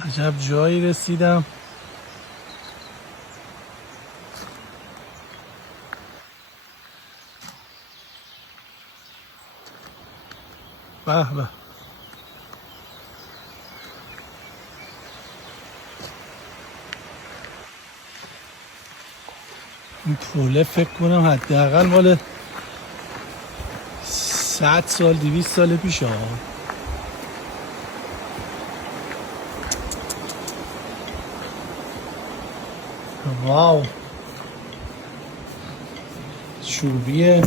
عجب جایی رسیدم. به به. این پله فکر کنم حداقل مال 100 سال 200 سال پیشه ها. واو چوبیه.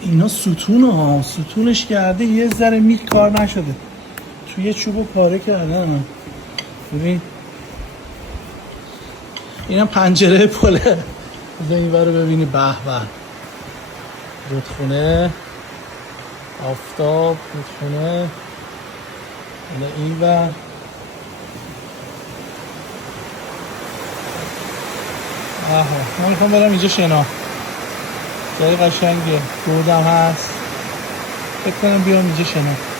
اینا ستونه ها، ستونش کرده یه ذره میل کار نشده، توی چوبو پاره کردن. ببین اینم پنجره پله. بذار این ور رو ببینی. به به، رودخونه، آفتاب، رودخونه. این ور من میخوام برم اینجا شنا. جای قشنگیه، رودم هست، فکر کنم بیام اینجا شنا.